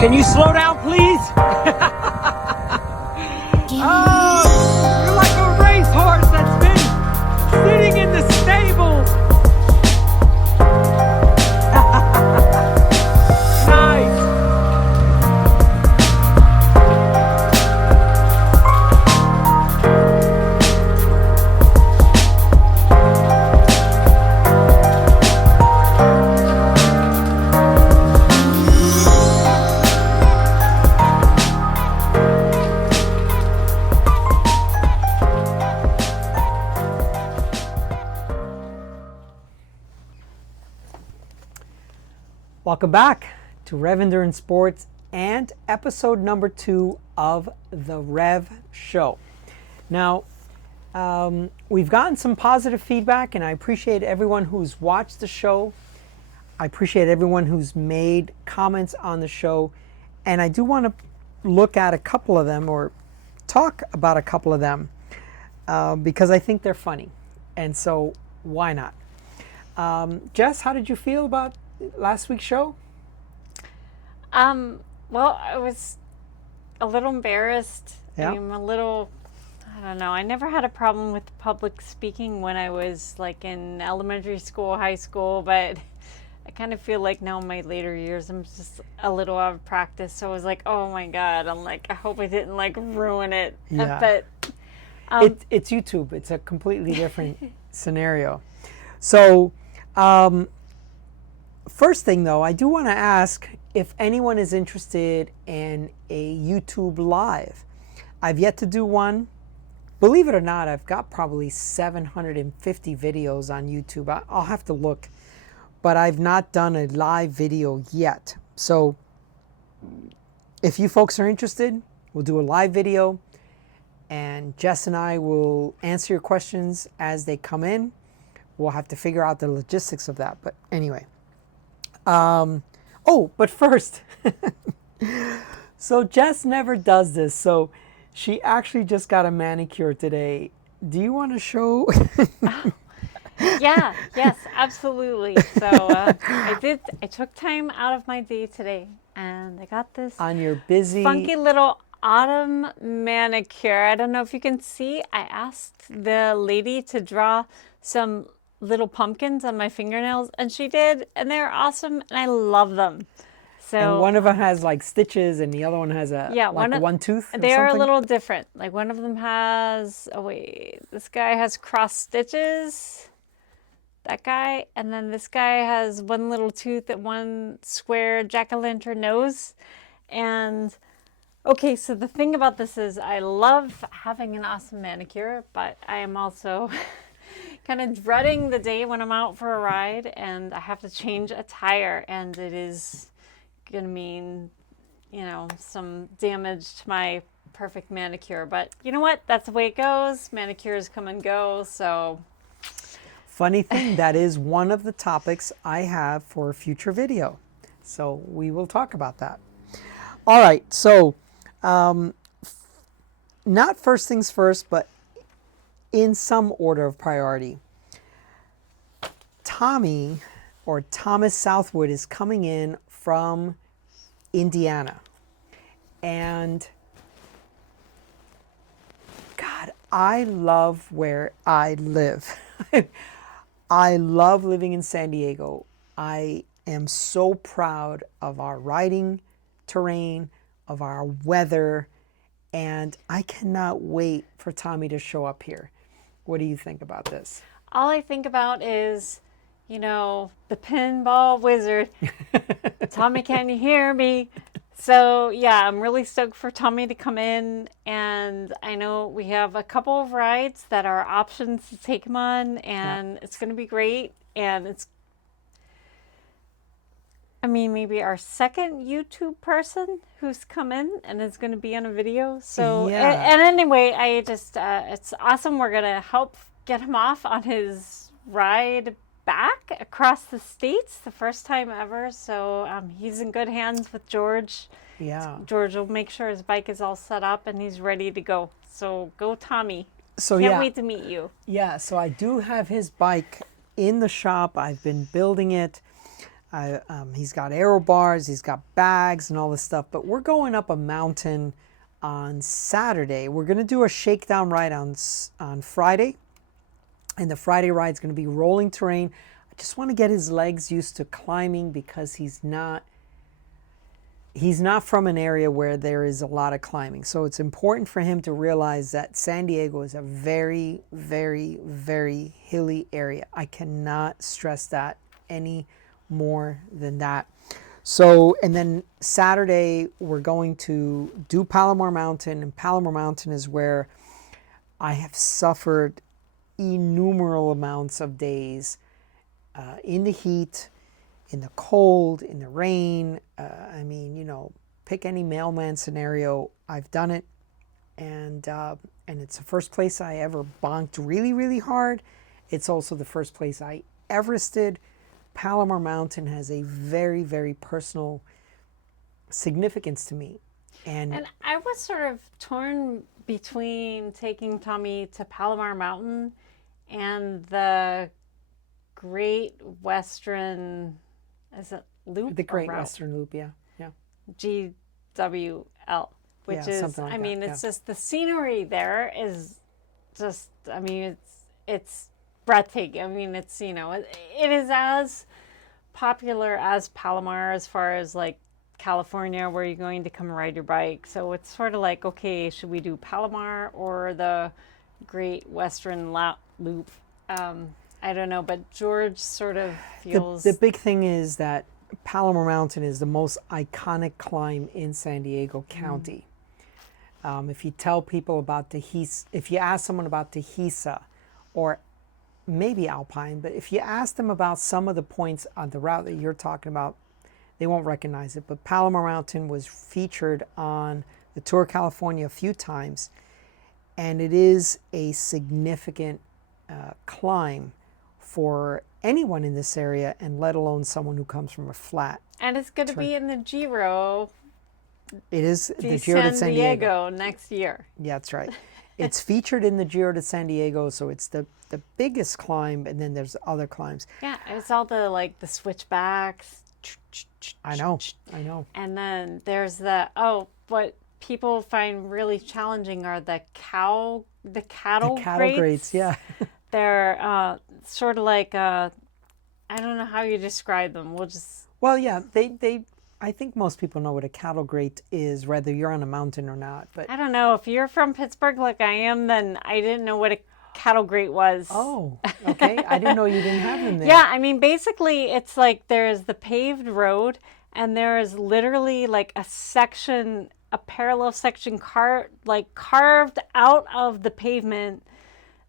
Can you slow down, please? Oh, you're like a racehorse that's been sitting in the stable. Nice. Welcome back to REV Endurance Sports and episode number 2 of the REV Show. Now, we've gotten some positive feedback, and I appreciate everyone who's watched the show. I appreciate everyone who's made comments on the show, and I do want to look at a couple of them or talk about a couple of them because I think they're funny, and so why not? Jess, how did you feel about last week's show? Well, I was a little embarrassed. Yeah. I'm a little, I don't know. I never had a problem with public speaking when I was like in elementary school, high school, but I kind of feel like now in my later years, I'm just a little out of practice. So I was like, oh my God, I'm like, I hope I didn't like ruin it. Yeah. But It's YouTube. It's a completely different scenario. So, first thing though, I do want to ask if anyone is interested in a YouTube Live. I've yet to do one. Believe it or not, I've got probably 750 videos on YouTube. I'll have to look, but I've not done a live video yet. So if you folks are interested, we'll do a live video, and Jess and I will answer your questions as they come in. We'll have to figure out the logistics of that, but anyway. But first, so Jess never does this, so she actually just got a manicure today. Do you want to show? Yes, absolutely. So I took time out of my day today, and I got this On your busy... funky little autumn manicure. I don't know if you can see. I asked the lady to draw some little pumpkins on my fingernails, and she did, and they're awesome, and I love them. So, and one of them has like stitches, and the other one has one tooth. They are a little different. Like one of them has, this guy has cross stitches, that guy, and then this guy has one little tooth and one square jack-o'-lantern nose. And okay, so the thing about this is I love having an awesome manicure, but I am also kind of dreading the day when I'm out for a ride and I have to change a tire, and it is going to mean, some damage to my perfect manicure. But you know what? That's the way it goes. Manicures come and go, so... Funny thing, that is one of the topics I have for a future video. So we will talk about that. All right, so not first things first, but in some order of priority. Tommy, or Thomas Southwood, is coming in from Indiana. And God, I love where I live. I love living in San Diego. I am so proud of our riding terrain, of our weather, and I cannot wait for Tommy to show up here. What do you think about this? All I think about is, the pinball wizard. Tommy, can you hear me? So yeah, I'm really stoked for Tommy to come in, and I know we have a couple of rides that are options to take him on, and It's going to be great. And it's, maybe our second YouTube person who's come in and is going to be on a video. So, and anyway, I just, it's awesome. We're going to help get him off on his ride back across the states, the first time ever. So he's in good hands with George. Yeah. George will make sure his bike is all set up and he's ready to go. So go, Tommy. So Can't wait to meet you. Yeah, so I do have his bike in the shop. I've been building it. He's got aero bars, he's got bags and all this stuff, but we're going up a mountain on Saturday. We're going to do a shakedown ride on Friday, and the Friday ride is going to be rolling terrain. I just want to get his legs used to climbing because he's not from an area where there is a lot of climbing. So it's important for him to realize that San Diego is a very, very, very hilly area. I cannot stress that any more than that. So, and then Saturday, we're going to do Palomar Mountain, and Palomar Mountain is where I have suffered innumerable amounts of days in the heat, in the cold, in the rain. I mean, you know, pick any mailman scenario. I've done it, and it's the first place I ever bonked really, really hard. It's also the first place I Everested. Palomar Mountain has a very, very personal significance to me. And I was sort of torn between taking Tommy to Palomar Mountain and the Great Western, is it Loop? The Great Western Loop, yeah. GWL, which is, something like I mean, that, it's just the scenery there is just, I mean, it's breathtaking. I mean, it's, you know, it is as popular as Palomar as far as like California, where you're going to come ride your bike. So it's sort of like, okay, should we do Palomar or the Great Western Loop? I don't know, but George sort of feels... The big thing is that Palomar Mountain is the most iconic climb in San Diego County. If you tell people about if you ask someone about Tehisa or maybe Alpine, but if you ask them about some of the points on the route that you're talking about, they won't recognize it. But Palomar Mountain was featured on the Tour of California a few times, and it is a significant climb for anyone in this area, and let alone someone who comes from a flat. And it's going to be in the Giro. It is the Giro de San Diego next year. Yeah, that's right. It's featured in the Giro de San Diego, so it's the biggest climb, and then there's other climbs. Yeah, it's all the like the switchbacks. I know. And then there's what people find really challenging are the cattle grates. Yeah. They're sort of like I don't know how you describe them. Well, yeah, they I think most people know what a cattle grate is, whether you're on a mountain or not. But I don't know. If you're from Pittsburgh like I am, then I didn't know what a cattle grate was. Oh, okay. I didn't know you didn't have them there. Yeah, I mean, basically, it's like there's the paved road, and there is literally like a parallel section carved out of the pavement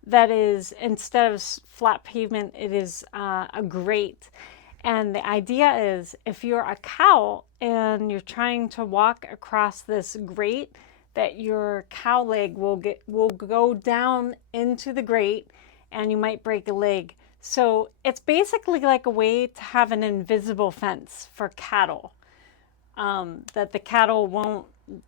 that is, instead of flat pavement, it is a grate. And the idea is, if you're a cow and you're trying to walk across this grate, that your cow leg will go down into the grate, and you might break a leg. So it's basically like a way to have an invisible fence for cattle, that the cattle won't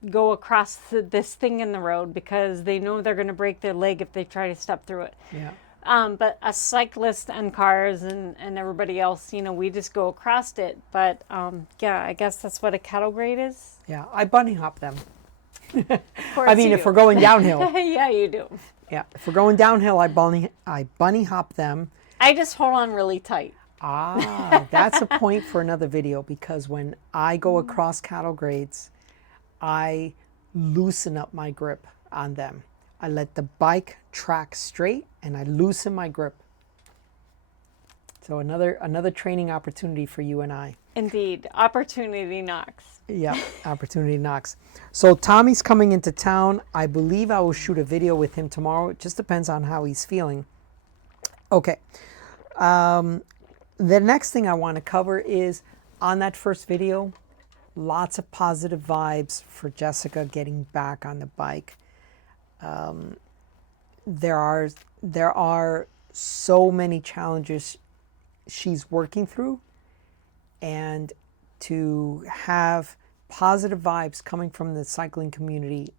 go across this thing in the road because they know they're going to break their leg if they try to step through it. Yeah. But a cyclist and cars and everybody else, you know, we just go across it. But yeah, I guess that's what a cattle grate is. Yeah, I bunny hop them. I mean, if we're going downhill. Yeah, you do. Yeah, if we're going downhill, I bunny hop them. I just hold on really tight. That's a point for another video, because when I go across cattle grades, I loosen up my grip on them. I let the bike track straight, and I loosen my grip. So another training opportunity for you and I. Indeed, opportunity knocks. Yeah, opportunity knocks. So Tommy's coming into town. I believe I will shoot a video with him tomorrow. It just depends on how he's feeling. Okay. The next thing I want to cover is, on that first video, lots of positive vibes for Jessica getting back on the bike. There are so many challenges she's working through, and to have positive vibes coming from the cycling community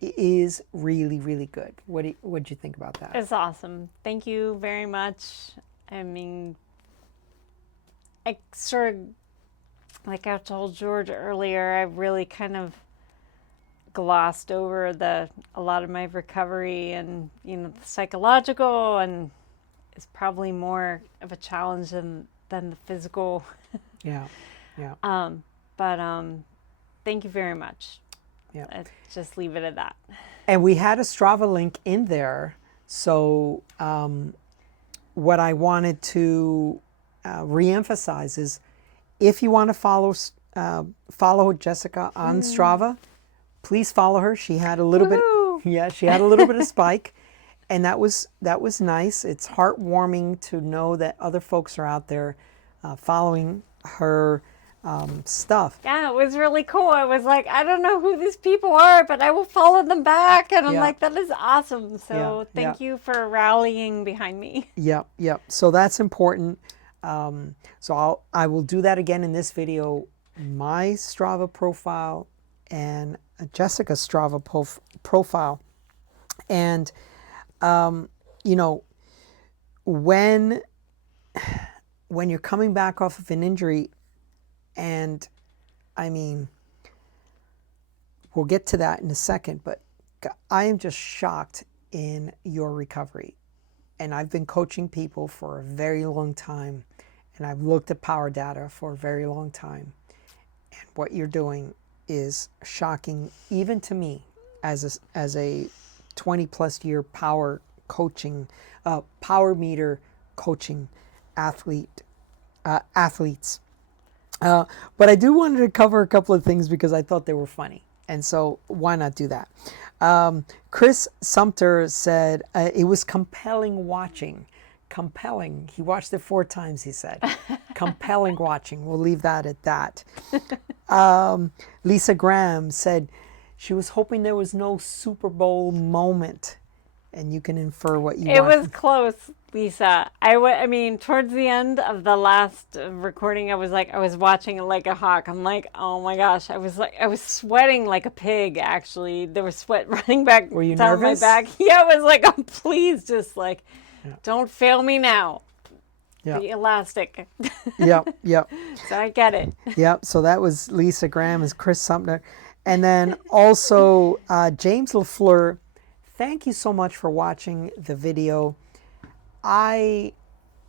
is really, really good. What'd you think about that? It's awesome. Thank you very much. I mean, I sort of like I told George earlier, I really kind of glossed over a lot of my recovery and, the psychological, and it's probably more of a challenge than the physical. Yeah. Yeah. But thank you very much. Yeah. Just leave it at that. And we had a Strava link in there. So what I wanted to reemphasize is, if you want to follow Jessica on Strava, please follow her. She had a little Woohoo! bit, she had a little bit of spike, and that was nice. It's heartwarming to know that other folks are out there following her stuff. Yeah, it was really cool. I was like, I don't know who these people are, but I will follow them back. And I'm Yeah. like, that is awesome. So thank you for rallying behind me. Yep. So that's important. So I will do that again in this video. My Strava profile and Jessica's Strava profile. And, when you're coming back off of an injury, and I mean, we'll get to that in a second, but I am just shocked in your recovery. And I've been coaching people for a very long time, and I've looked at power data for a very long time. And what you're doing is shocking, even to me, as a 20 plus year power meter coaching athletes. But I do wanted to cover a couple of things because I thought they were funny. And so why not do that? Chris Sumter said, it was compelling watching. Compelling. He watched it 4 times, he said. Compelling watching. We'll leave that at that. Lisa Graham said she was hoping there was no Super Bowl moment. And you can infer what you want. It was close, Lisa. I mean, towards the end of the last recording, I was watching it like a hawk. I'm like, oh my gosh. I was sweating like a pig, actually. There was sweat running back Were you down nervous? my back. Yeah, I was like, oh, please, just like, don't fail me now. Yeah. Be elastic. Yep. So I get it. Yep. So that was Lisa Graham, as Chris Sumter. And then also James LaFleur. Thank you so much for watching the video. I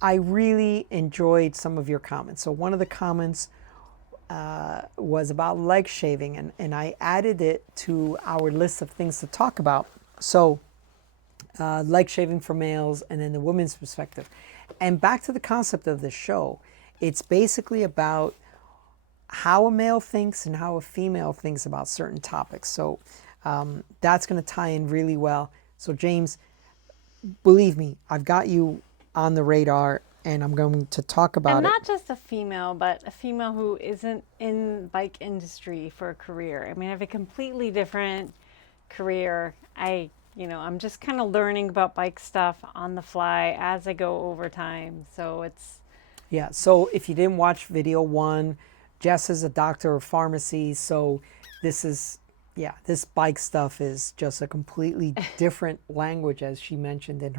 really enjoyed some of your comments. So one of the comments was about leg shaving, and I added it to our list of things to talk about. So leg shaving for males, and then the women's perspective. And back to the concept of the show, it's basically about how a male thinks and how a female thinks about certain topics. So that's going to tie in really well. So James, believe me, I've got you on the radar, and I'm going to talk about and it. not just a female, but a female who isn't in bike industry for a career. I mean, I have a completely different career. I'm just kind of learning about bike stuff on the fly as I go over time. So it's... Yeah, so if you didn't watch video 1, Jess is a doctor of pharmacy, so this bike stuff is just a completely different language, as she mentioned in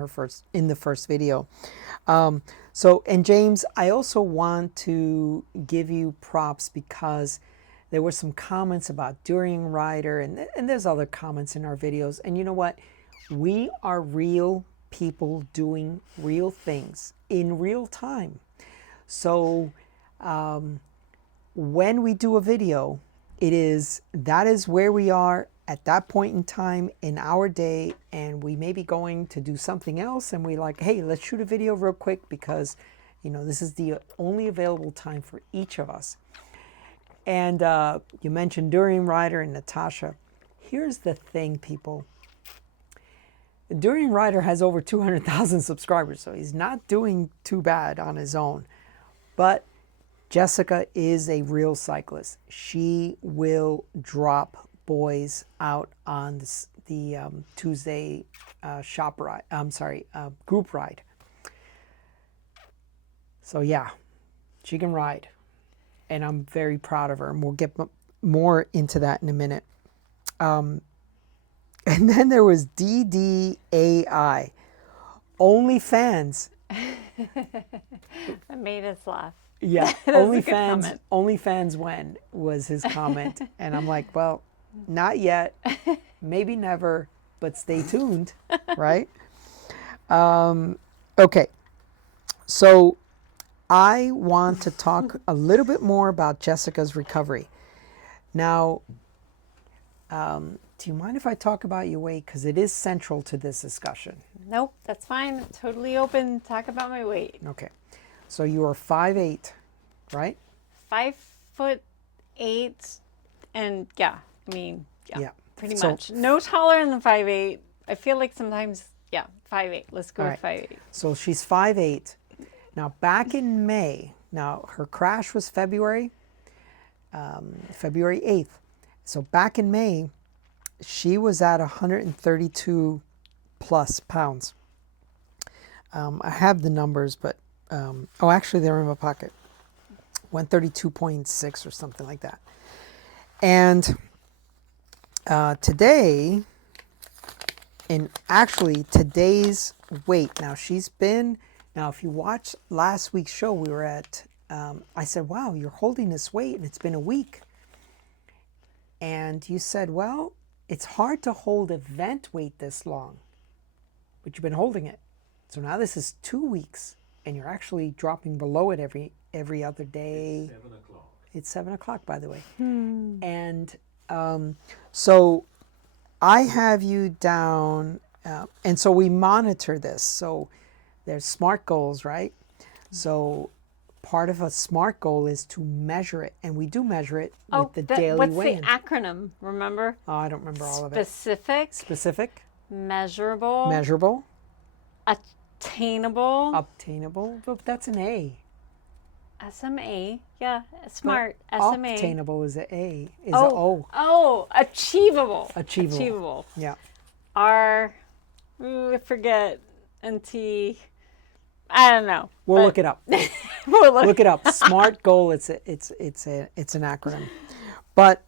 the first video. And James, I also want to give you props because there were some comments about during rider, and there's other comments in our videos. And you know what? We are real people doing real things in real time. So when we do a video, that is where we are at that point in time in our day, and we may be going to do something else, and we like, hey, let's shoot a video real quick because this is the only available time for each of us. And you mentioned Durian Rider and Natasha. Here's the thing, people. Durian Rider has over 200,000 subscribers, so he's not doing too bad on his own. But Jessica is a real cyclist. She will drop boys out on the Tuesday group ride. So yeah, she can ride. And I'm very proud of her. And we'll get more into that in a minute. And then there was DDAI. OnlyFans. That made us laugh. Yeah, That's a good comment. OnlyFans when was his comment. And I'm like, well, not yet, maybe never, but stay tuned, right? Okay, so I want to talk a little bit more about Jessica's recovery. Now, do you mind if I talk about your weight? Because it is central to this discussion. Nope, that's fine. I'm totally open. Talk about my weight. Okay, so you are 5'8", right? 5'8", and yeah, Yeah. pretty So- much. No taller than 5'8". I feel like sometimes, 5'8". Let's go All with right. 5'8". So she's 5'8". Now, back in May, now her crash was February 8th. So back in May, she was at 132 plus pounds. I have the numbers, but, actually they're in my pocket. 132.6 or something like that. And today, and actually today's weight, now if you watch last week's show, we were at, I said, wow, you're holding this weight and it's been a week. And you said, well, it's hard to hold event weight this long, but you've been holding it. So now this is 2 weeks and you're actually dropping below it every other day. It's 7 o'clock. It's 7 o'clock, by the way. And so I have you down, and so we monitor this. So there's SMART goals, right? So part of a SMART goal is to measure it, and we do measure it with the daily what's weigh-in. the acronym? Remember? Oh, I don't remember all of it. Specific, Measurable, attainable, obtainable, but that's an A. SMA. Yeah, SMART. SMA. Obtainable is an A, is an O. Oh, achievable. Achievable. Yeah. R, I forget. NT. I don't know. We'll look it up. We'll Look it up. SMART goal. It's an acronym. But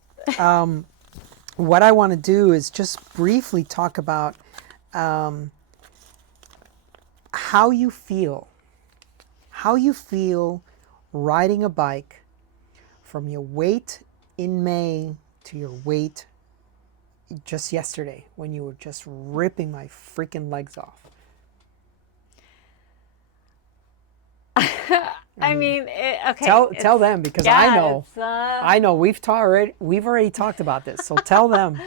what I want to do is just briefly talk about how you feel riding a bike from your weight in May to your weight just yesterday when you were just ripping my freaking legs off. I mean, okay. Tell them, because I know we've already talked about this. So tell them.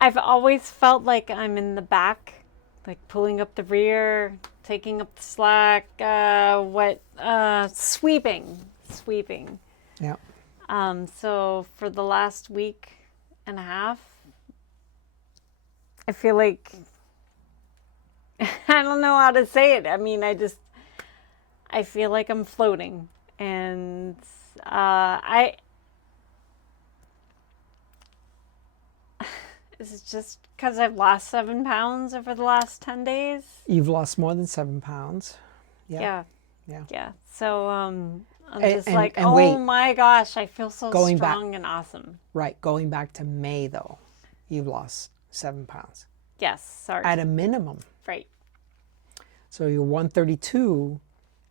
I've always felt like I'm in the back, like pulling up the rear, taking up the slack, sweeping. Yeah. So for the last week and a half, I feel like, I don't know how to say it. I mean, I feel like I'm floating, and is it just because I've lost 7 pounds over the last 10 days? You've lost more than 7 pounds. Yeah. So I'm just and oh wait. my gosh, I feel so Going strong back- and awesome. Right. Going back to May, though, you've lost 7 pounds Yes, sorry. at a minimum. Right. So you're 132,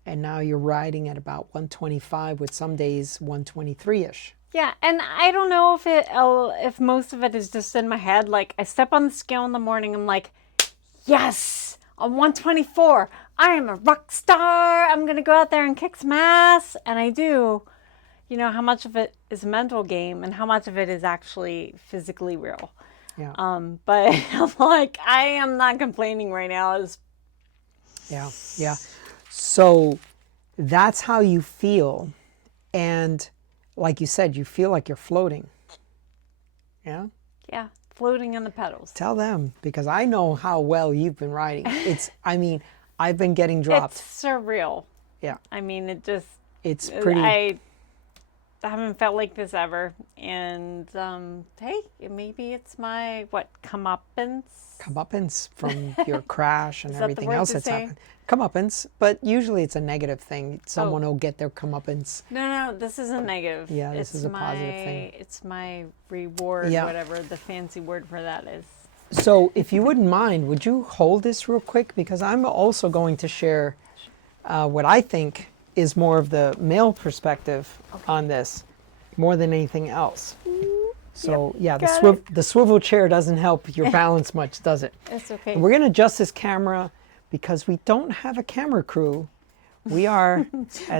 and now you're riding at about 125, with some days 123-ish. Yeah, and I don't know if most of it is just in my head. Like, I step on the scale in the morning, I'm like, yes, I'm 124. I am a rock star. I'm going to go out there and kick some ass. And I do. You know, how much of it is a mental game and how much of it is actually physically real. Yeah. But I'm like, I am not complaining right now. Yeah. So that's how you feel. And like you said, you feel like you're floating. Yeah? Yeah, floating on the pedals. Tell them, because I know how well you've been riding. I've been getting dropped. It's surreal. Yeah. I mean, It's pretty. I haven't felt like this ever. And hey, maybe it's my, comeuppance from your crash and Is that the everything word else to that's say? happened. Comeuppance, but usually it's a negative thing. Someone will get their comeuppance. No, this is a negative. Yeah, this is a positive thing. It's my reward, Yeah. whatever the fancy word for that is. So if you wouldn't mind, would you hold this real quick? Because I'm also going to share what I think is more of the male perspective on this more than anything else. So yeah, the swivel chair doesn't help your balance much, does it? It's okay. And we're going to adjust this camera because we don't have a camera crew. We are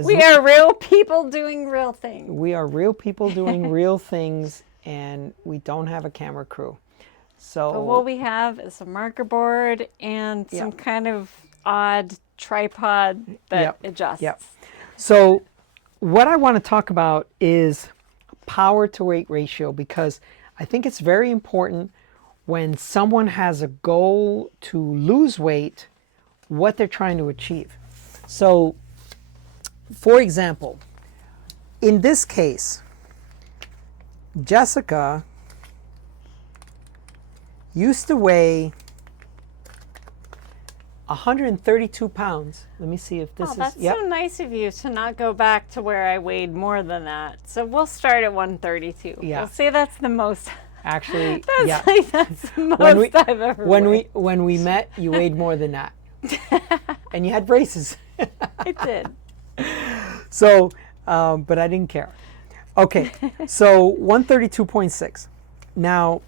we are real people doing real things. We are real people doing real things, and we don't have a camera crew. So but what we have is a marker board and some kind of odd tripod that adjusts. Yep. So what I want to talk about is power to weight ratio, because I think it's very important when someone has a goal to lose weight, what they're trying to achieve. So, for example, in this case, Jessica used to weigh 132 pounds. Let me see if this is... That's so nice of you to not go back to where I weighed more than that. So we'll start at 132. Yeah. We'll say that's the most. Actually, that's the most I've ever weighed. When we met, you weighed more than that. And you had braces. I did. So, but I didn't care. Okay, so 132.6. Now,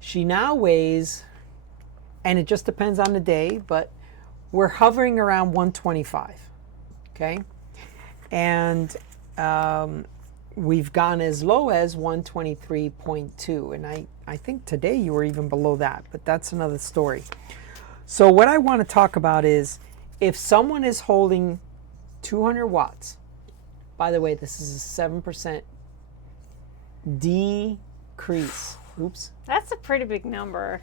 she now weighs, and it just depends on the day, but we're hovering around 125, okay? And we've gone as low as 123.2, and I think today you were even below that, but that's another story. So what I want to talk about is if someone is holding 200 watts, by the way, this is a 7% decrease. Oops. That's a pretty big number.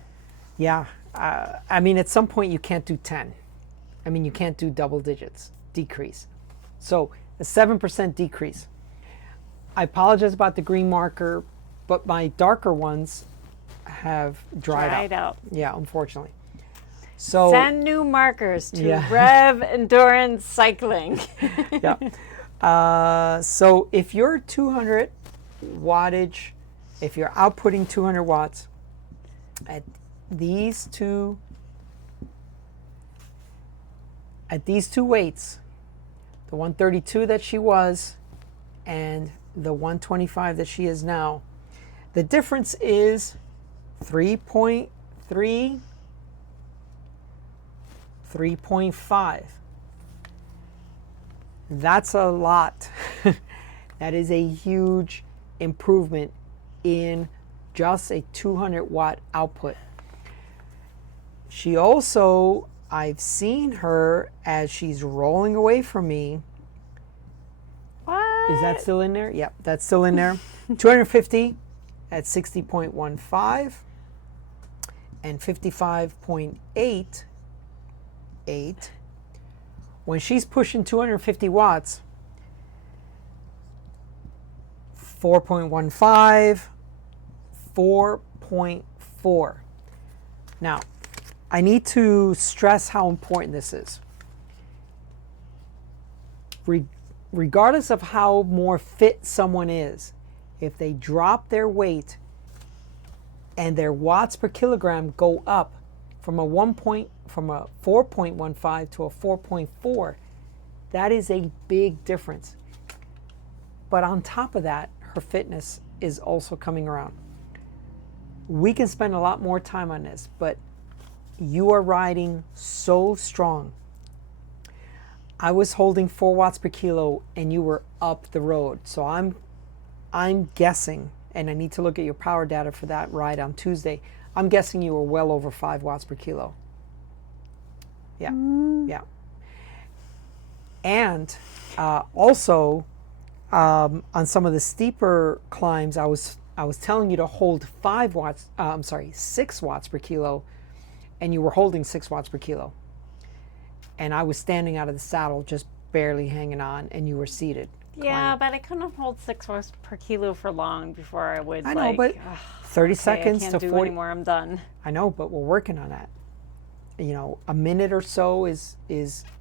Yeah. I mean, at some point you can't do 10. I mean, you can't do double digits decrease. So a 7% decrease. I apologize about the green marker, but my darker ones have dried out. Yeah, unfortunately. So send new markers to REV Endurance Cycling. Yeah. So if you're 200 wattage, if you're outputting 200 watts at these two weights, the 132 that she was and the 125 that she is now, the difference is 3.3, 3.5. That's a lot. That is a huge improvement in just a 200 watt output. She also, I've seen her as she's rolling away from me. What? Is that still in there? Yep, that's still in there. 250 at 60.15 and 55.88. When she's pushing 250 watts, 4.15, 4.4. Now, I need to stress how important this is. Regardless of how more fit someone is, if they drop their weight and their watts per kilogram go up from a 4.15 to a 4.4, that is a big difference. But on top of that, her fitness is also coming around. We can spend a lot more time on this, but you are riding so strong. I was holding 4 watts per kilo and you were up the road. So I'm guessing, and I need to look at your power data for that ride on Tuesday, I'm guessing you were well over 5 watts per kilo. Yeah, yeah. And also, on some of the steeper climbs, I was telling you to hold 6 watts per kilo, and you were holding 6 watts per kilo. And I was standing out of the saddle, just barely hanging on, and you were seated. Yeah, but I couldn't hold 6 watts per kilo for long before I would. I know, but 30 seconds I to can't 40. do anymore. I'm done. I know, but we're working on that. You know, a minute or so is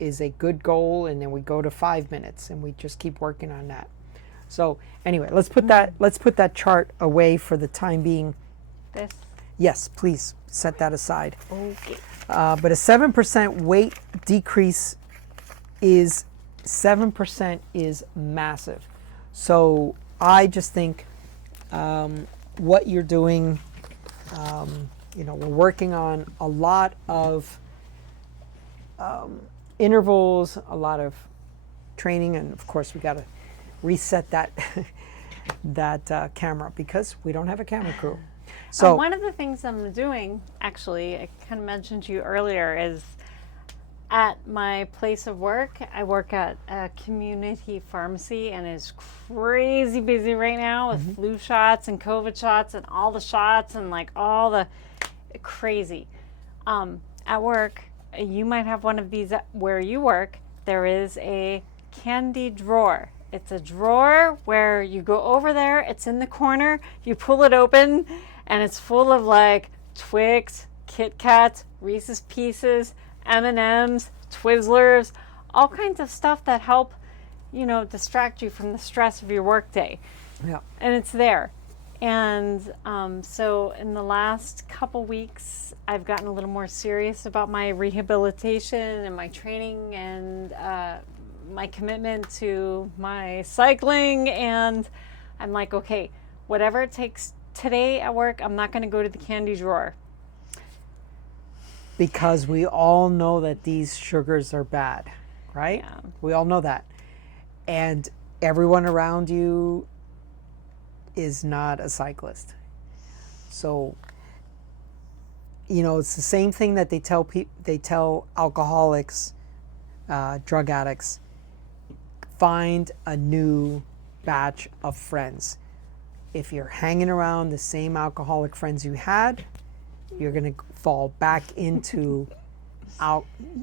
a good goal, and then we go to 5 minutes, and we just keep working on that. So anyway, let's put that chart away for the time being. This. Yes, please set that aside. Okay. But a 7% weight decrease is 7% is massive. So I just think what you're doing, we're working on a lot of intervals, a lot of training, and of course we got to reset that that camera because we don't have a camera crew. So one of the things I'm doing, actually, I kind of mentioned to you earlier, is at my place of work. I work at a community pharmacy and it's crazy busy right now with flu shots and COVID shots and all the shots and like all the crazy. At work, you might have one of these where you work. There is a candy drawer. It's a drawer where you go over there, it's in the corner, you pull it open, and it's full of like Twix, Kit Kats, Reese's Pieces, M&Ms, Twizzlers, all kinds of stuff that help, distract you from the stress of your workday. yeah, And it's there. And so in the last couple weeks, I've gotten a little more serious about my rehabilitation and my training and my commitment to my cycling. And I'm like, okay, whatever it takes today at work, I'm not going to go to the candy drawer. because we all know that these sugars are bad, right? Yeah. We all know that. And everyone around you is not a cyclist. So, it's the same thing that they tell alcoholics, drug addicts, find a new batch of friends. If you're hanging around the same alcoholic friends you had, you're going to fall back into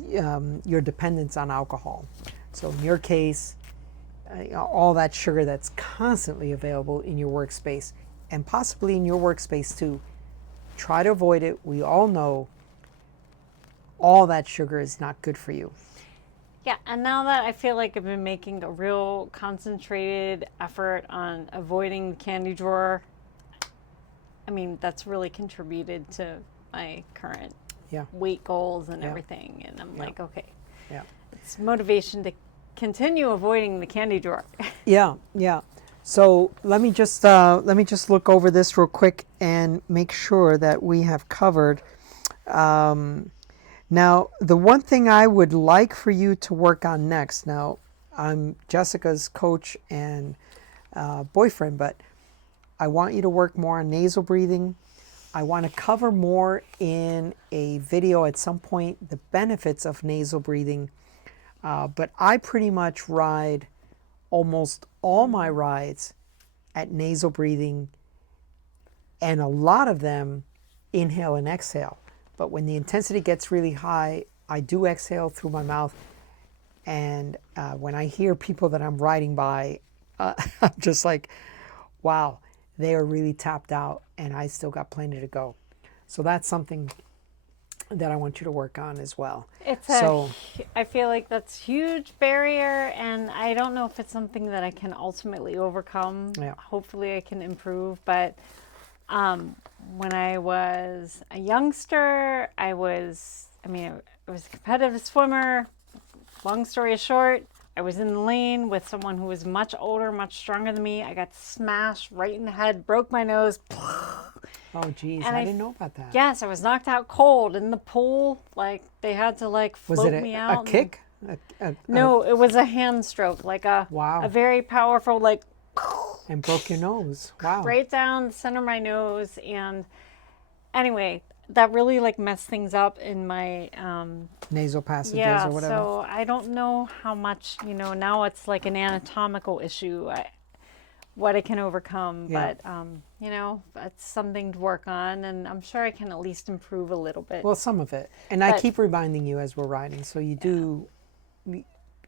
your dependence on alcohol. So in your case, all that sugar that's constantly available in your workspace and possibly in your workspace too, try to avoid it. We all know all that sugar is not good for you. Yeah, and now that I feel like I've been making a real concentrated effort on avoiding the candy drawer, I mean, that's really contributed to my current weight goals and everything. And I'm like, okay, it's motivation to continue avoiding the candy drawer. Yeah. So let me just look over this real quick and make sure that we have covered. Now, the one thing I would like for you to work on next. Now, I'm Jessica's coach and boyfriend, but I want you to work more on nasal breathing. I want to cover more in a video at some point the benefits of nasal breathing. But I pretty much ride almost all my rides at nasal breathing, and a lot of them inhale and exhale. But when the intensity gets really high, I do exhale through my mouth. And when I hear people that I'm riding by, I'm just like, wow, they are really tapped out and I still got plenty to go. So that's something that I want you to work on as well. I feel like that's a huge barrier, and I don't know if it's something that I can ultimately overcome. Yeah. Hopefully I can improve, but when I was a youngster, I was a competitive swimmer. Long story short, I was in the lane with someone who was much older, much stronger than me. I got smashed right in the head, broke my nose. Oh, geez, And I didn't know about that. Yes, I was knocked out cold in the pool. Like, they had to, float me out. Was it a kick? No, it was a hand stroke, Wow. a very powerful, And broke your nose. Wow. right down the center of my nose. And anyway, that really, messed things up in my... Nasal passages or whatever. So I don't know how much, now it's like an anatomical issue, what I can overcome. Yeah. But, it's something to work on, and I'm sure I can at least improve a little bit. Well, some of it. And I keep reminding you as we're riding, so you do...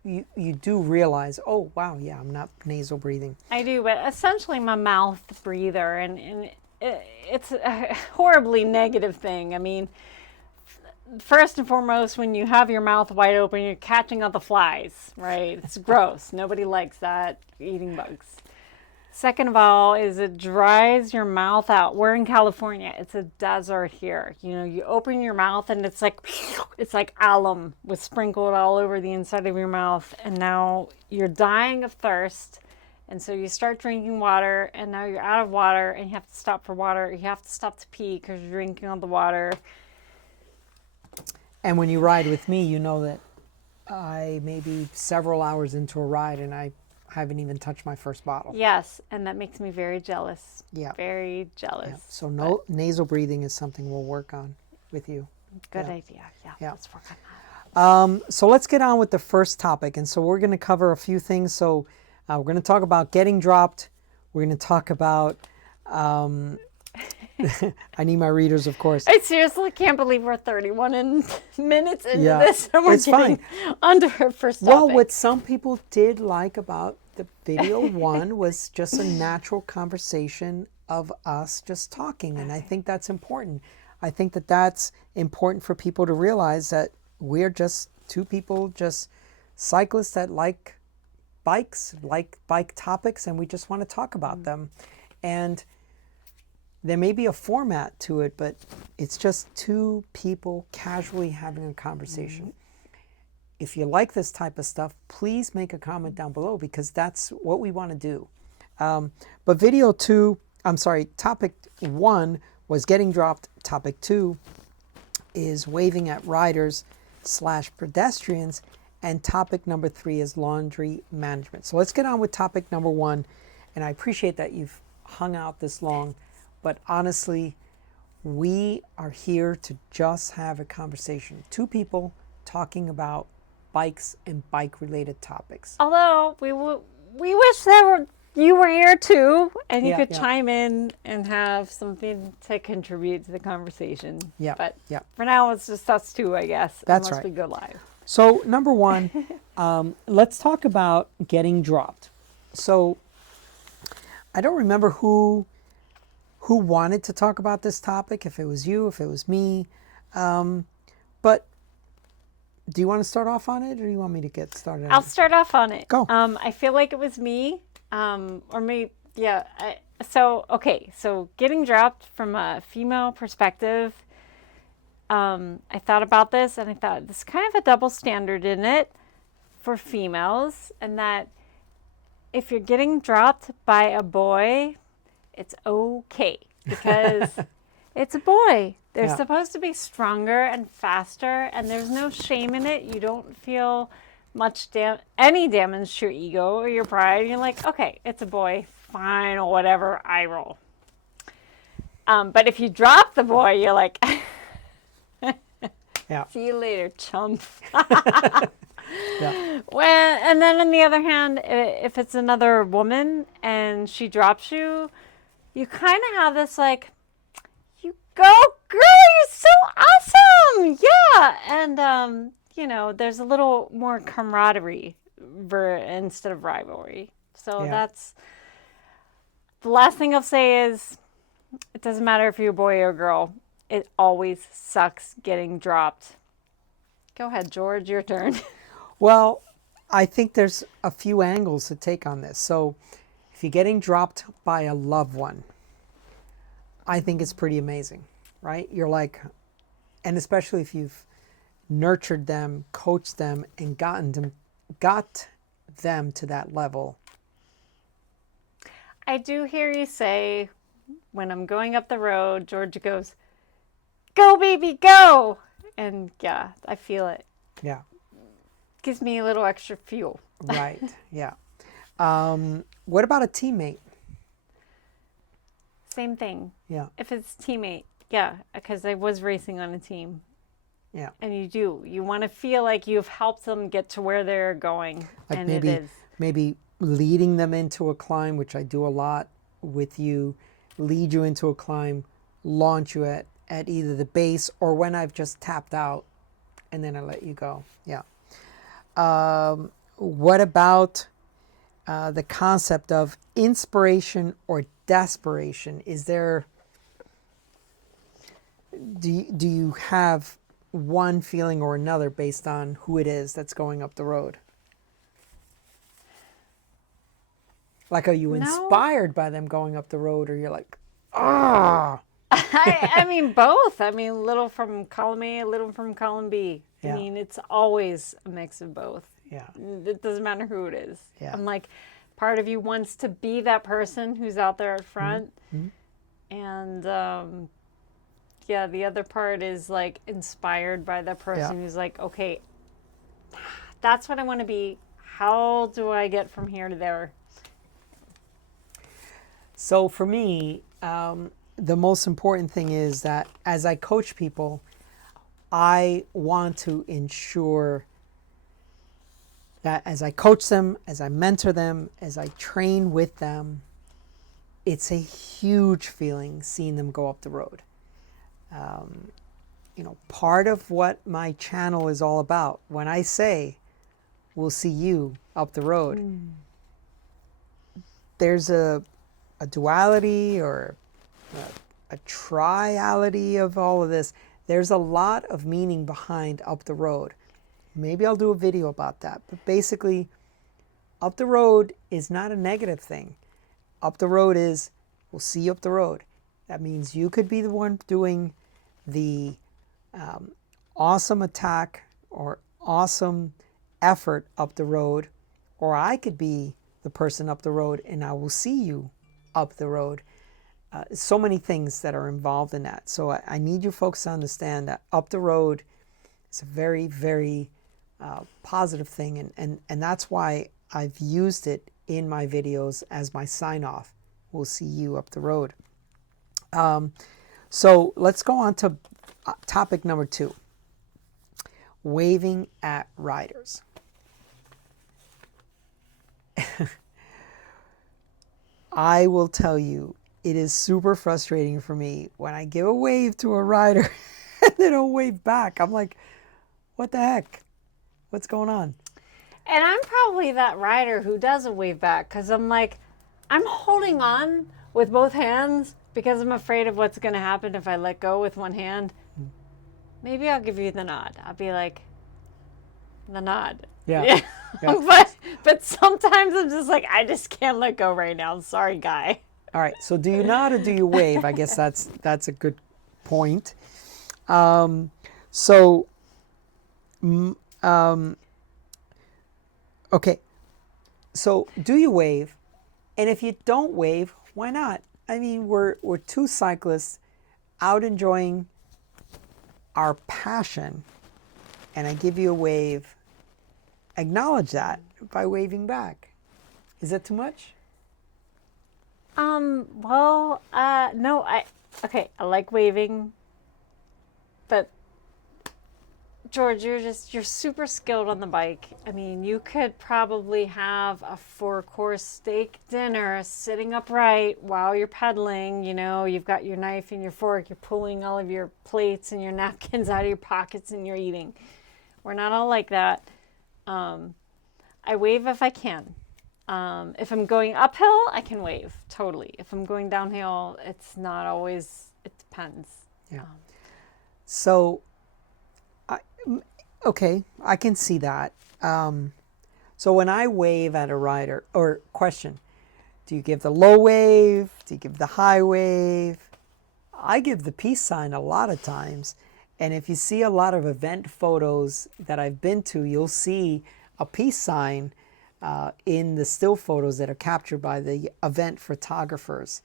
You do realize, oh, wow, yeah, I'm not nasal breathing. I do, but essentially I'm a mouth breather, and it's a horribly negative thing. I mean, first and foremost, when you have your mouth wide open, you're catching all the flies, right? It's gross. Nobody likes that, eating bugs. Second of all, is it dries your mouth out. We're in California. It's a desert here. You know, you open your mouth and it's like alum with sprinkled all over the inside of your mouth. And now you're dying of thirst. And so you start drinking water and now you're out of water and you have to stop for water. You have to stop to pee because you're drinking all the water. And when you ride with me, you know that I may be several hours into a ride and I haven't even touched my first bottle. Yes, and that makes me very jealous. Yeah. Very jealous. Yeah. So nasal breathing is something we'll work on with you. Good idea. Yeah, let's work on that. So let's get on with the first topic. And so we're going to cover a few things. So we're going to talk about getting dropped. We're going to talk about, I need my readers, of course. I seriously can't believe we're 31 minutes into Yeah, this and we're it's getting onto our first topic. Well, what some people did like about the video one was just a natural conversation of us just talking. And I think that's important. I think that that's important for people to realize that we're just two people, just cyclists that like bikes, like bike topics, and we just want to talk about them. And there may be a format to it, but it's just two people casually having a conversation. If you like this type of stuff, please make a comment down below because that's what we want to do. But topic one was getting dropped. Topic two is waving at riders / pedestrians. And topic number three is laundry management. So let's get on with topic number one. And I appreciate that you've hung out this long. But honestly, we are here to just have a conversation. Two people talking about bikes and bike-related topics. Although we wish that you were here too, and you could Yeah. chime in and have something to contribute to the conversation. Yeah, But yeah. for now, it's just us two, I guess. That's unless right. we go live. So number one, let's talk about getting dropped. So I don't remember who wanted to talk about this topic, if it was you, if it was me. But do you want to start off on it or do you want me to get started on I'll it? start off on it. Go. I feel like it was me, or maybe, yeah. So getting dropped from a female perspective, I thought about this and I thought there's kind of a double standard in it for females, and that if you're getting dropped by a boy, it's okay because it's a boy. They're Yeah. supposed to be stronger and faster, and there's no shame in it. You don't feel any damage to your ego or your pride. You're like, okay, it's a boy, fine, or whatever, I roll. But if you drop the boy, you're like, Yeah. see you later, chump. Yeah. And then on the other hand, if it's another woman and she drops you, you kind of have this like, you go, girl, you're so awesome. Yeah. And, there's a little more camaraderie instead of rivalry. So that's the last thing I'll say is it doesn't matter if you're a boy or a girl. It always sucks getting dropped. Go ahead, George, your turn. Well, I think there's a few angles to take on this. So if you're getting dropped by a loved one, I think it's pretty amazing, right? You're like, and especially if you've nurtured them, coached them, and got them to that level. I do hear you say, when I'm going up the road, George goes, go, baby, go. And yeah, I feel it. Yeah. Gives me a little extra fuel. Right. Yeah. What about a teammate? Same thing. Yeah. If it's teammate, yeah, because I was racing on a team. Yeah. And you want to feel like you've helped them get to where they're going. Like and it is. maybe leading them into a climb, which I do a lot with you, lead you into a climb, launch you at either the base or when I've just tapped out and then I let you go. Yeah. What about the concept of inspiration or desperation? Is there, do you have one feeling or another based on who it is that's going up the road? Like, are you No. inspired by them going up the road, or you're like, ah? I mean, both. I mean, a little from column A, a little from column B. Yeah. I mean, it's always a mix of both. Yeah. It doesn't matter who it is. Yeah. I'm like, part of you wants to be that person who's out there at front. Mm-hmm. And yeah, the other part is like inspired by the person who's like, okay, that's what I want to be. How do I get from here to there? So for me, the most important thing is that as I coach people, I want to ensure that as I coach them, as I mentor them, as I train with them, it's a huge feeling seeing them go up the road. You know, part of what my channel is all about, when I say, we'll see you up the road, there's a duality or a triality of all of this. There's a lot of meaning behind up the road. Maybe I'll do a video about that. But basically, up the road is not a negative thing. Up the road is, we'll see you up the road. That means you could be the one doing the awesome attack or awesome effort up the road, or I could be the person up the road and I will see you up the road. So many things that are involved in that. So I need you folks to understand that up the road is a very, very positive thing. And that's why I've used it in my videos as my sign off. We'll see you up the road. So let's go on to topic number 2. Waving at riders. I will tell you, it is super frustrating for me when I give a wave to a rider and they don't wave back. I'm like, what the heck? What's going on? And I'm probably that rider who doesn't wave back because I'm like, I'm holding on with both hands because I'm afraid of what's going to happen if I let go with one hand. Maybe I'll give you the nod. I'll be like, the nod. Yeah. But sometimes I'm just like, I just can't let go right now. Sorry, guy. All right. So do you nod or do you wave? I guess that's a good point. Okay. So do you wave? And if you don't wave, why not? I mean, we're two cyclists out enjoying our passion, and I give you a wave. Acknowledge that by waving back. Is that too much? No, I like waving, but George, you're super skilled on the bike. I mean, you could probably have a 4-course steak dinner sitting upright while you're pedaling. You know, you've got your knife and your fork, you're pulling all of your plates and your napkins out of your pockets and you're eating. We're not all like that. I wave if I can. If I'm going uphill, I can wave, totally. If I'm going downhill, it's not always, it depends. Yeah. So, okay, I can see that. So when I wave at a rider, or question, do you give the low wave? Do you give the high wave? I give the peace sign a lot of times. And if you see a lot of event photos that I've been to, you'll see a peace sign in the still photos that are captured by the event photographers.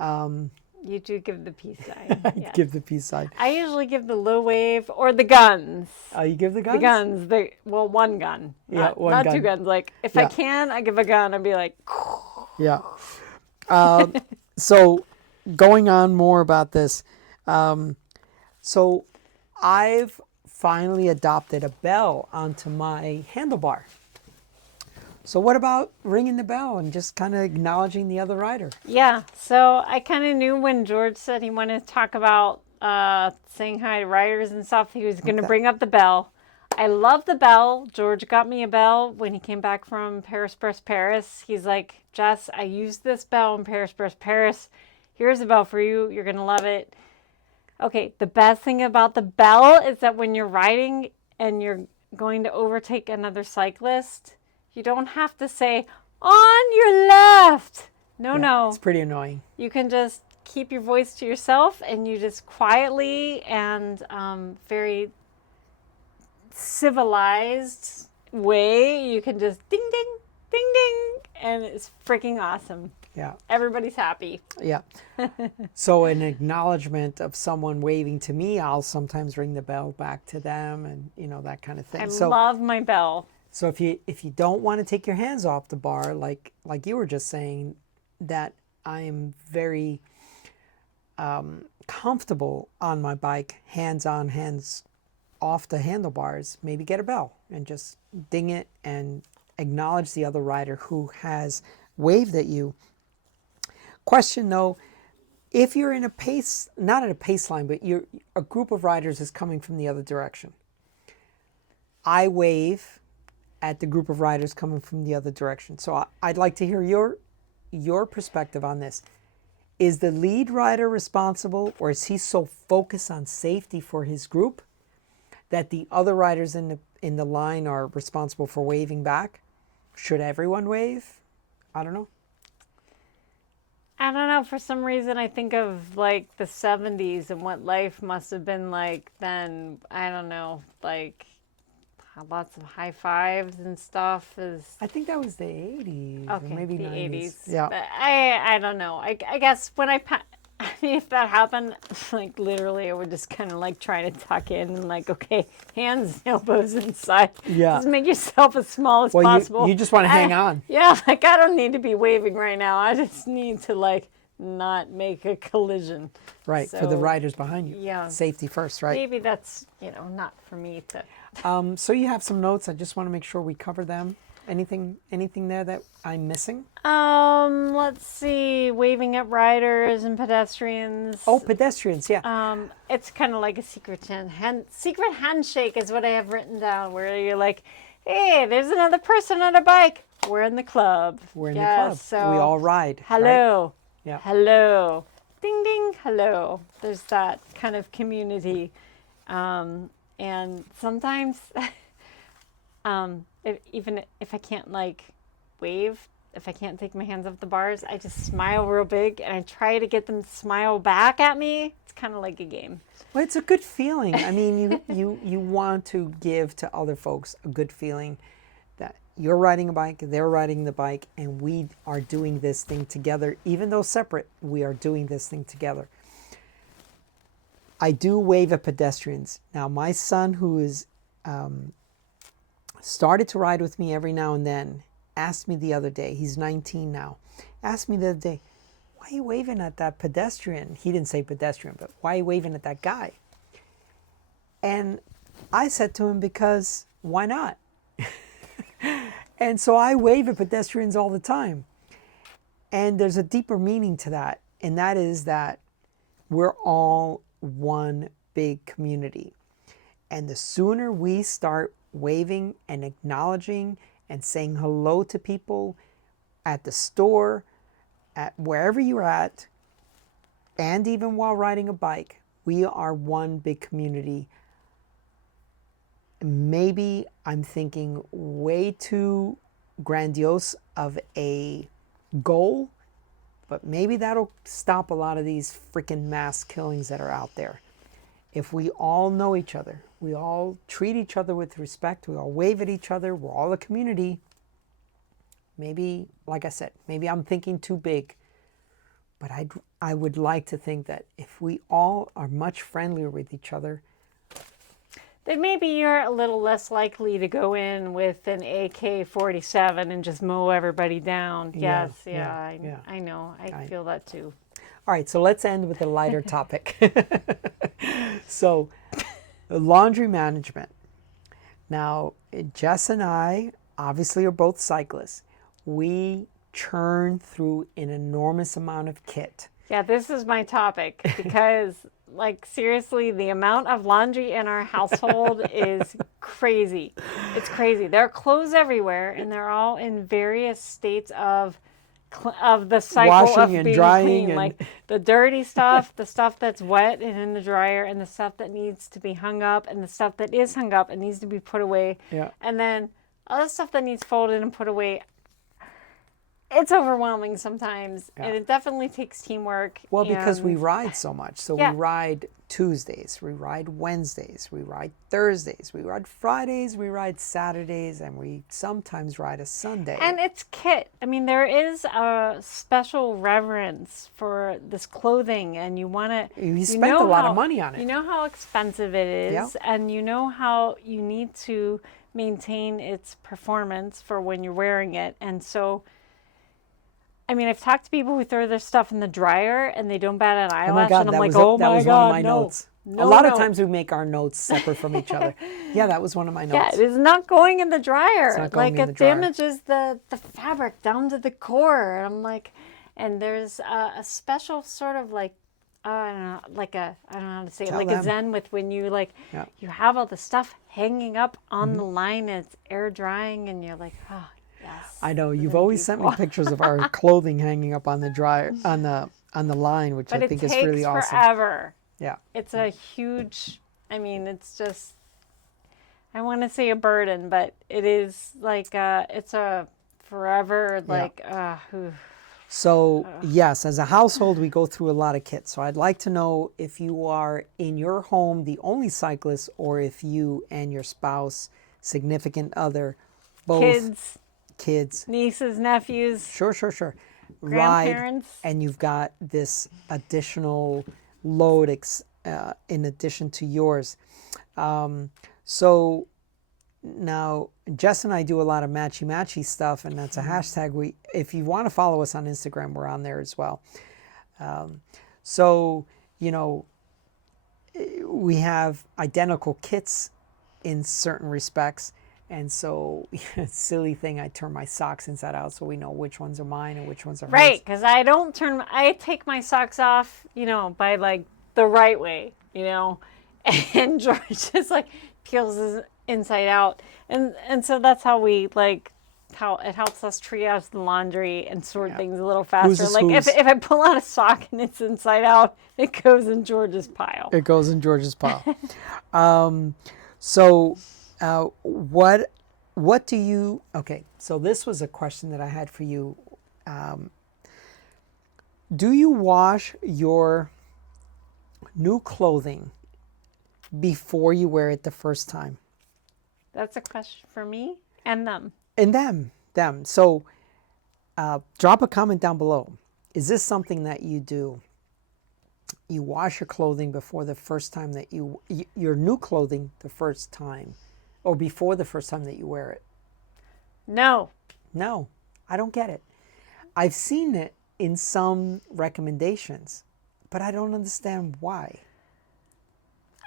You do give the peace sign. Yes. Give the peace sign. I usually give the low wave or the guns. Oh, you give the guns? The guns. One gun. Not, one not gun. 2 guns. Like, if I can, I give a gun. I'd be like... Yeah. So going on more about this. So I've finally adopted a bell onto my handlebar. So what about ringing the bell and just kind of acknowledging the other rider? Yeah, so I kind of knew when George said he wanted to talk about saying hi to riders and stuff, he was going to bring up the bell. I love the bell. George got me a bell when he came back from Paris. He's like, Jess, I used this bell in Paris. Here's a bell for you. You're going to love it. Okay, the best thing about the bell is that when you're riding and you're going to overtake another cyclist, you don't have to say, on your left. No. It's pretty annoying. You can just keep your voice to yourself, and you just quietly and very civilized way, you can just ding, ding, ding, ding, and it's freaking awesome. Yeah. Everybody's happy. Yeah. So in acknowledgement of someone waving to me, I'll sometimes ring the bell back to them, and that kind of thing. I love my bell. So if you don't want to take your hands off the bar, like you were just saying, that I am very comfortable on my bike, hands on, hands off the handlebars, maybe get a bell and just ding it and acknowledge the other rider who has waved at you. Question though, if you're in a pace, not in a pace line, but a group of riders is coming from the other direction. I wave at the group of riders coming from the other direction. So I'd like to hear your perspective on this. Is the lead rider responsible, or is he so focused on safety for his group that the other riders in the line are responsible for waving back? Should everyone wave? I don't know. I don't know. For some reason, I think of like the 70s and what life must have been like then. I don't know, like lots of high fives and stuff. I think that was the 80s. Okay, or maybe the 90s. 80s. Yeah. But I don't know. I guess when I mean, if that happened, like literally, I would just kind of like try to tuck in and like, okay, hands, elbows inside. Yeah. Just make yourself as small as possible. You just want to hang on. Yeah, like I don't need to be waving right now. I just need to like not make a collision. Right, for the riders behind you. Yeah. Safety first, right? Maybe that's, not for me to. So you have some notes. I just want to make sure we cover them. Anything there that I'm missing? Let's see. Waving at riders and pedestrians. Oh, pedestrians, yeah. It's kind of like a secret handshake is what I have written down, where you're like, hey, there's another person on a bike. We're in the club. We're in the club. So we all ride. hello. Right? Yeah. Hello. Ding, ding, hello. There's that kind of community. And sometimes, even if I can't like wave, if I can't take my hands off the bars, I just smile real big and I try to get them to smile back at me. It's kind of like a game. Well, it's a good feeling. I mean, you want to give to other folks a good feeling that you're riding a bike, they're riding the bike, and we are doing this thing together. Even though separate, we are doing this thing together. I do wave at pedestrians. Now, my son, who is started to ride with me every now and then, asked me the other day, he's 19 now, asked me the other day, why are you waving at that pedestrian? He didn't say pedestrian, but why are you waving at that guy? And I said to him, because why not? And so I wave at pedestrians all the time. And there's a deeper meaning to that. And that is that we're all one big community. And the sooner we start waving and acknowledging and saying hello to people at the store, at wherever you're at, and even while riding a bike, we are one big community. Maybe I'm thinking way too grandiose of a goal, but maybe that'll stop a lot of these freaking mass killings that are out there. If we all know each other, we all treat each other with respect, we all wave at each other, we're all a community. Maybe, like I said, maybe I'm thinking too big, but I would like to think that if we all are much friendlier with each other, then maybe you're a little less likely to go in with an AK-47 and just mow everybody down. Yes, I know. I feel that too. All right, so let's end with a lighter topic. So, laundry management. Now, Jess and I obviously are both cyclists. We churn through an enormous amount of kit. Yeah, this is my topic because, like, seriously, the amount of laundry in our household is crazy. It's crazy. There are clothes everywhere, and they're all in various states of the cycle washing of and being drying clean. and Like the dirty stuff, the stuff that's wet and in the dryer, and the stuff that needs to be hung up, and the stuff that is hung up and needs to be put away. Yeah. And then all the stuff that needs folded and put away. it's overwhelming sometimes, Yeah. and it definitely takes teamwork. Well, because we and- ride so much. So Yeah. we ride Tuesdays, we ride Wednesdays, we ride Thursdays, we ride Fridays, we ride Saturdays, and we sometimes ride a Sunday. And it's kit. I mean, there is a special reverence for this clothing, and you want to. You spent a lot of money on it. You know how expensive it is, Yeah. and you know how you need to maintain its performance for when you're wearing it. And so, I mean, I've talked to people who throw their stuff in the dryer and they don't bat an eyelash, Oh my God, and I'm that like, was, oh that my was God, one of my no. notes. No, a lot of no. times we make our notes separate from each other. Yeah, that was one of my Yeah, notes. it is not going in the dryer. It's not going Like in the it dryer. damages the fabric down to the core. And I'm like, and there's a special sort of like, I don't know, like a, I don't know how to say it, Tell like them. a zen with when you like, Yeah. you have all the stuff hanging up on the line and it's air drying and you're like, oh, yes. I know you've always sent me pictures of our clothing hanging up on the dryer on the line, which But I it think takes is really awesome. forever. Yeah. It's a huge, I mean, it's just, I want to say a burden, but it is like, it's a forever, like, oof. So yes, as a household, we go through a lot of kits. So I'd like to know if you are in your home the only cyclist, or if you and your spouse, significant other, both kids, Nieces, nephews, sure, ride, grandparents. and you've got this additional load in addition to yours. So now Jess and I do a lot of matchy stuff, and that's a hashtag. If you want to follow us on Instagram, we're on there as well. So, we have identical kits in certain respects. And so, silly thing, I turn my socks inside out so we know which ones are mine and which ones are hers. Right, because I take my socks off, by like the right way, and George just like peels his inside out. And so that's how we how it helps us triage the laundry and sort things a little faster. If I pull out a sock and it's inside out, it goes in George's pile. It goes in George's pile. So what do you, okay, so this was a question that I had for you. Do you wash your new clothing before you wear it the first time? That's a question for me and them. And them. So drop a comment down below. Is this something that you do? You wash your clothing before the first time that your new clothing the first time, or before the first time that you wear it? No, I don't get it. I've seen it in some recommendations, but I don't understand why.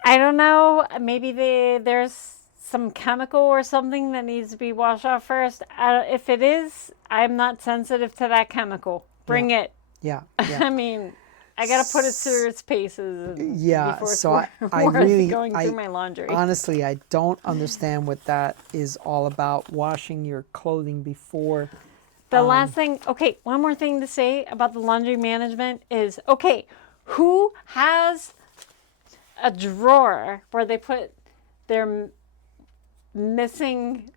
I don't know. Maybe there's some chemical or something that needs to be washed off first. If it is, I'm not sensitive to that chemical. Bring it. Yeah. I mean, I got to put it through its paces. Before it's So I worth really, going through my laundry. Honestly, I don't understand what that is all about, washing your clothing before. The last thing, okay, one more thing to say about the laundry management is, okay, who has a drawer where they put their missing,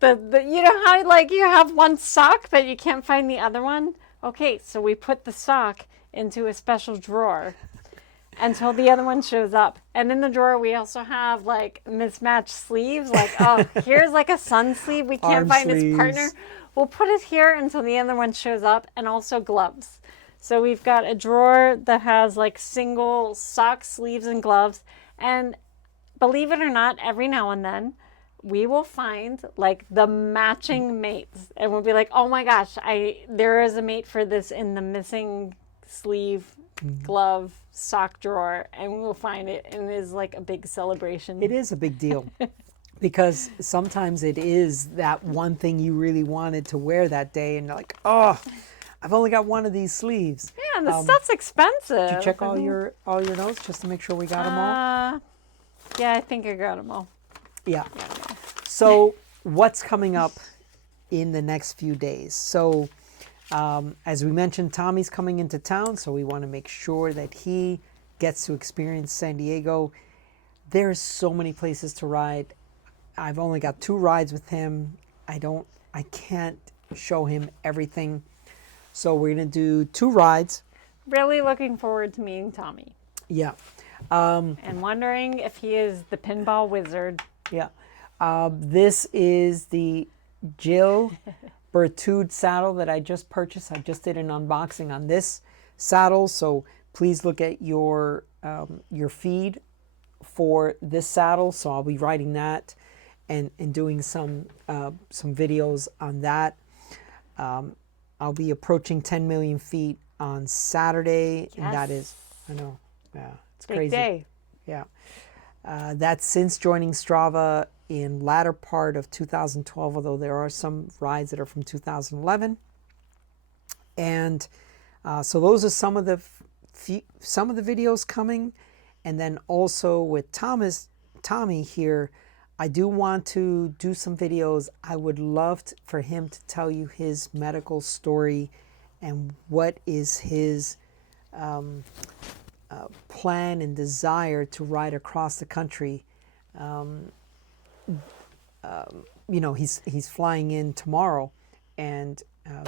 you know how like you have one sock but you can't find the other one? Okay, so we put the sock into a special drawer until the other one shows up. And in the drawer we also have like mismatched sleeves, like, oh, here's like a sun sleeve we can't Arm find sleeves. its partner. We'll put it here until the other one shows up, and also gloves. So we've got a drawer that has like single socks, sleeves, and gloves. And believe it or not, every now and then we will find like the matching mates, and we'll be like, oh my gosh, there is a mate for this in the missing sleeve, glove, sock drawer, and we will find it, and it is like a big celebration. It is a big deal. Because sometimes it is that one thing you really wanted to wear that day, and you're like, oh, I've only got one of these sleeves. Yeah, and the stuff's expensive. Did you check all your notes just to make sure we got them all? Yeah, I think I got them all. Yeah. So what's coming up in the next few days? So as we mentioned, Tommy's coming into town, so we want to make sure that he gets to experience San Diego. There's so many places to ride. I've only got 2 rides with him. I can't show him everything. So we're going to do 2 rides. Really looking forward to meeting Tommy. Yeah. And wondering if he is the pinball wizard. Yeah. This is the Jill Bertude saddle that I just purchased. I just did an unboxing on this saddle, so please look at your feed for this saddle. So I'll be writing that and doing some videos on that. I'll be approaching 10 million feet on Saturday, and that is, I know, yeah, it's Big crazy. day. Yeah. That's since joining Strava in latter part of 2012, although there are some rides that are from 2011. And so those are some of the videos coming. And then also with Tommy here, I do want to do some videos. I would love for him to tell you his medical story and what is his plan and desire to ride across the country. You know, he's flying in tomorrow, and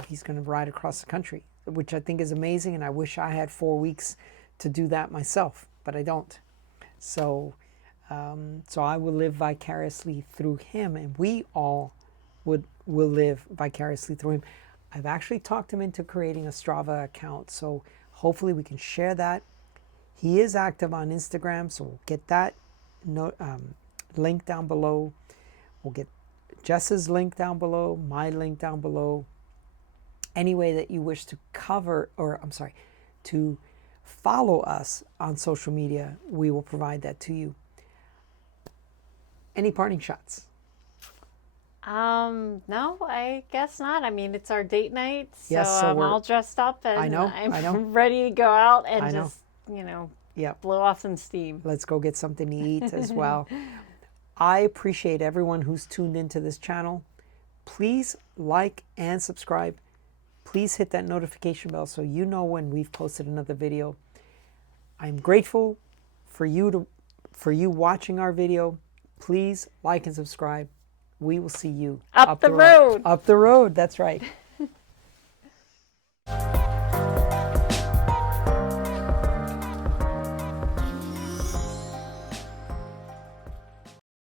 he's going to ride across the country, which I think is amazing. And I wish I had 4 weeks to do that myself, but I don't. So I will live vicariously through him, and we all will live vicariously through him. I've actually talked him into creating a Strava account, so hopefully we can share that. He is active on Instagram, so we'll get that link down below. We'll get Jess's link down below, my link down below. Any way that you wish to to follow us on social media, we will provide that to you. Any parting shots? No, I guess not. I mean, it's our date night, so, Yes, so I'm all dressed up and I know. I'm ready to go out and just, Yep. blow off some steam. Let's go get something to eat as well. I appreciate everyone who's tuned into this channel. Please like and subscribe. Please hit that notification bell so you know when we've posted another video. I'm grateful for you watching our video. Please like and subscribe. We will see you up the road. Up the road, that's right.